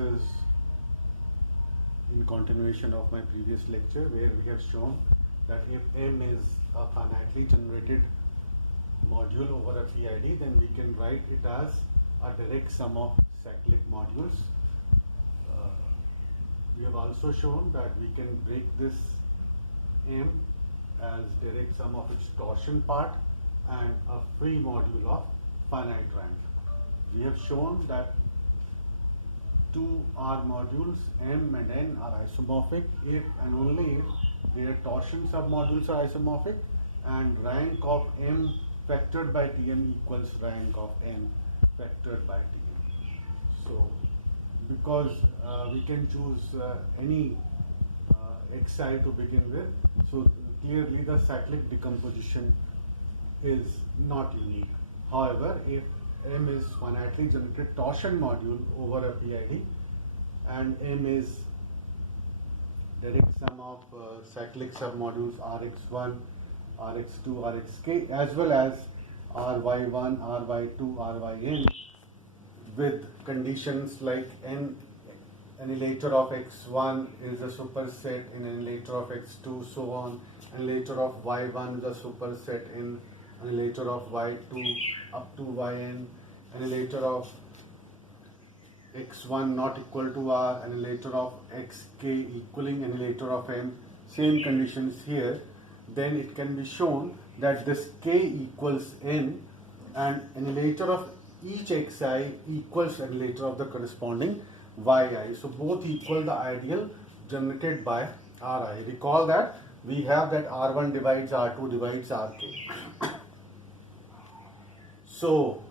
is in continuation of my previous lecture, where we have shown that if M is a finitely generated module over a PID, then we can write it as a direct sum of cyclic modules. We have also shown that we can break this M as direct sum of its torsion part and a free module of finite rank. We have shown that two R modules M and N are isomorphic if and only if their torsion submodules are isomorphic and rank of M factored by Tm equals rank of N factored by Tm. So because we can choose any xi to begin with, so clearly the cyclic decomposition is not unique. However, if M is finitely generated torsion module over a PID and M is direct sum of cyclic submodules Rx1, Rx2, Rxk as well as Ry1, Ry2, Ryn with conditions like N annihilator of x1 is a superset in annihilator of x2, so on. Annihilator of y1 is a superset in annihilator of y2 up to yn. Annihilator of x1 not equal to r, annihilator of xk equaling annihilator of m. Same conditions here. Then it can be shown that this k equals n and annihilator of each xi equals annihilator of the corresponding yi. So both equal the ideal generated by Ri. Recall that we have that R1 divides R2 divides Rk. So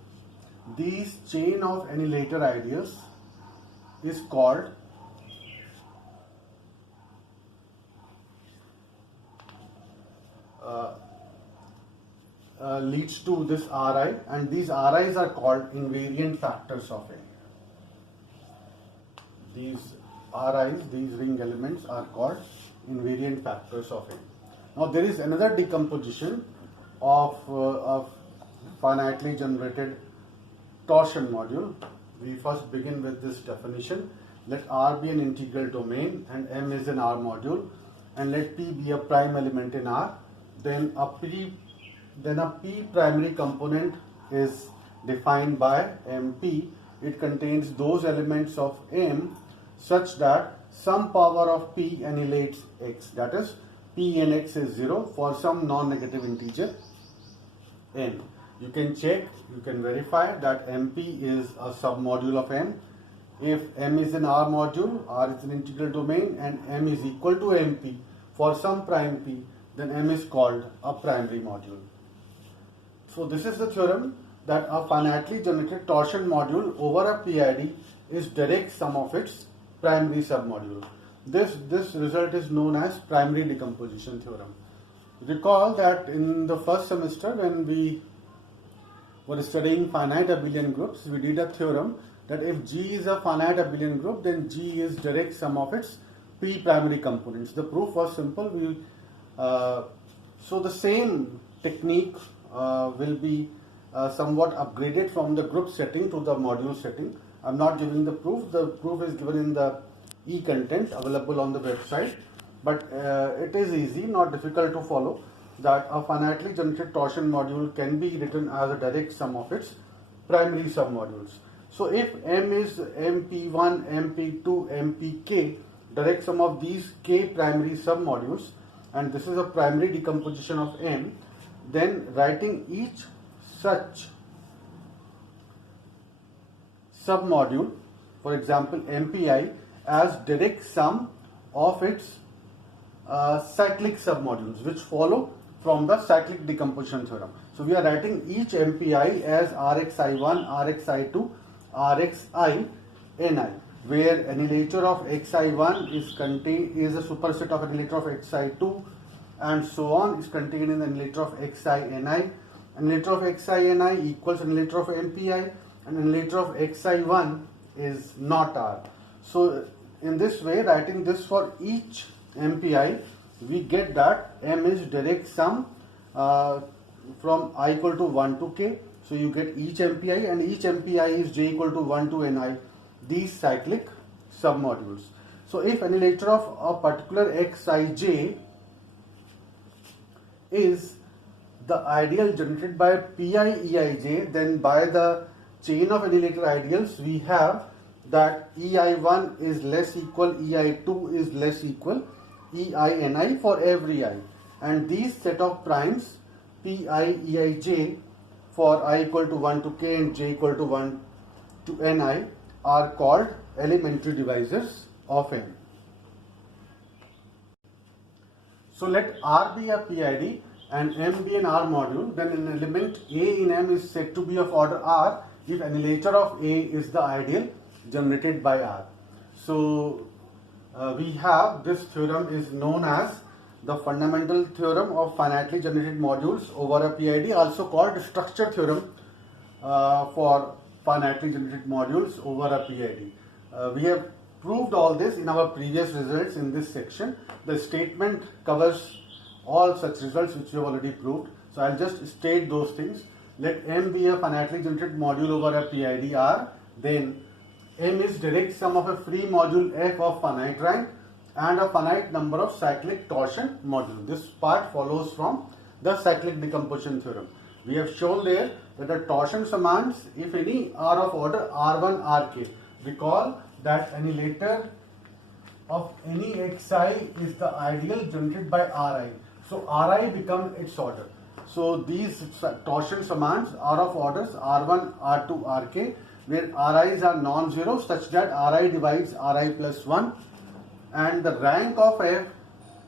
these chain of annihilator ideals is called leads to this Ri, and these Ri's are called invariant factors of N. These Ri's, these ring elements are called invariant factors of N. Now there is another decomposition of finitely generated torsion module. We first begin with this definition. Let R be an integral domain and M is an R module, and let P be a prime element in R. Then a P primary component is defined by MP. It contains those elements of M such that some power of P annihilates X. That is, P in X is 0 for some non-negative integer N. You can check, you can verify that MP is a submodule of M. If M is an R module, R is an integral domain and M is equal to MP for some prime P, then M is called a primary module. So this is the theorem that a finitely generated torsion module over a PID is direct sum of its primary submodule. This result is known as primary decomposition theorem. Recall that in the first semester when we were studying finite abelian groups, we did a theorem that if G is a finite abelian group, then G is direct sum of its P primary components. The proof was simple. So the same technique will be somewhat upgraded from the group setting to the module setting. I'm not giving the proof. The proof is given in the e-content available on the website. But it is easy, not difficult to follow, that a finitely generated torsion module can be written as a direct sum of its primary submodules. So if M is MP1, MP2, MPk, direct sum of these k primary submodules, and this is a primary decomposition of M, then writing each such submodule, for example MPI, as direct sum of its cyclic submodules which follow from the cyclic decomposition theorem. So we are writing each MPI as Rxi1, Rxi2, Rxi, where annihilator of xi1 is a superset of annihilator of xi2 and so on is contained in the annihilator of xi. Annihilator of xi equals annihilator of MPI and annihilator of xi1 is not R. So in this way, writing this for each MPI, we get that M is direct sum from I equal to 1 to k. So you get each MPI, and each MPI is j equal to 1 to ni. These cyclic submodules. So if annihilator of a particular xij is the ideal generated by pi eij, then by the chain of annihilator ideals we have that ei1 is less equal, ei2 is less equal, ei for every I, and these set of primes pi eij for I equal to 1 to k and j equal to 1 to ni are called elementary divisors of M. So let R be a PID and M be an R module, then an element A in M is said to be of order R if annihilator of A is the ideal generated by R. So we have this theorem is known as the fundamental theorem of finitely generated modules over a PID, also called structure theorem for finitely generated modules over a PID. We have proved all this in our previous results in this section. The statement covers all such results which we have already proved. So I'll just state those things. Let M be a finitely generated module over a PID R, then M is direct sum of a free module F of finite rank and a finite number of cyclic torsion module. This part follows from the cyclic decomposition theorem. We have shown there that the torsion summands, if any, are of order R1 Rk. Recall that annihilator of any xi is the ideal generated by Ri. So Ri becomes its order. So these torsion summands are of orders R1, R2, Rk, where Ri's are non-zero such that Ri divides Ri plus 1, and the rank of F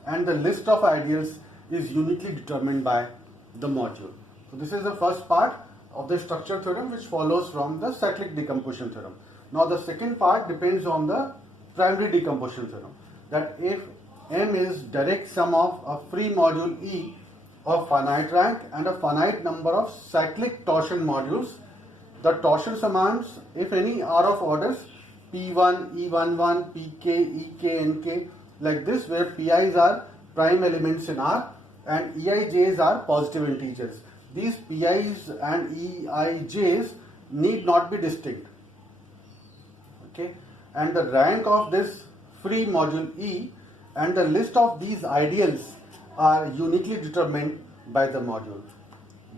and the list of ideals is uniquely determined by the module. So this is the first part of the structure theorem which follows from the cyclic decomposition theorem. Now the second part depends on the primary decomposition theorem, that if M is direct sum of a free module E of finite rank and a finite number of cyclic torsion modules, the torsion summands, if any, are of orders P1, E11, Pk, Ek, Nk, like this, where Pi's are prime elements in R and Eij's are positive integers. These Pi's and Eij's need not be distinct. Okay, and the rank of this free module E and the list of these ideals are uniquely determined by the module.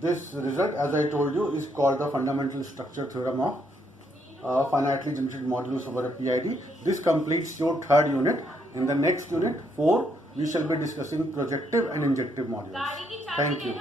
This result, as I told you, is called the fundamental structure theorem of finitely generated modules over a PID. This completes your third unit. In the next unit 4, we shall be discussing projective and injective modules. Thank you.